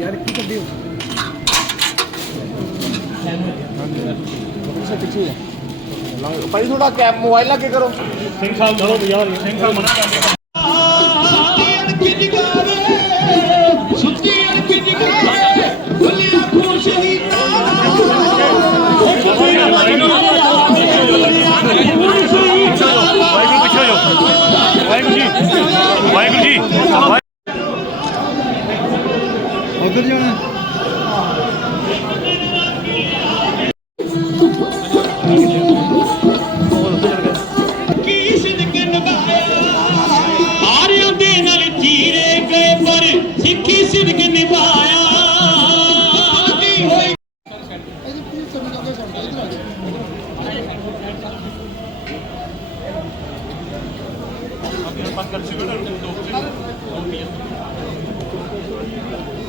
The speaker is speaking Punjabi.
ਯਾਰ ਕੀ ਕਰਦੇ ਹੋ? ਪਿੱਛੇ ਪਿੱਛੇ ਭਾਈ ਥੋੜਾ ਕੈਪ ਮੋਬਾਈਲ ਲਾ ਕੇ ਕਰੋ। ਸਿੰਘ ਸਾਹਿਬ ਚਲੋ ਬਾਜ਼ਾਰ ਸਿੰਘ ਸਾਹਿਬ ਮਨਾ ਕਰਦੇ ਵਾਹਿਗੁਰੂ ਜੀ ਵਾਹਿਗੁਰੂ ਜੀ। ਉਧਰ ਜਾਣਾ। ਆਰਿਆਂ ਦੇ ਨਾਲ ਜੀਰੇ ਗਏ ਪਰ ਸਿੱਖੀ ਸਿਰਗ ਨਿਭਾਇਆ। ਆਪਣੇ ਪਾਸ ਕਰ ਸਿਗੜਾ ਰੁਕੋ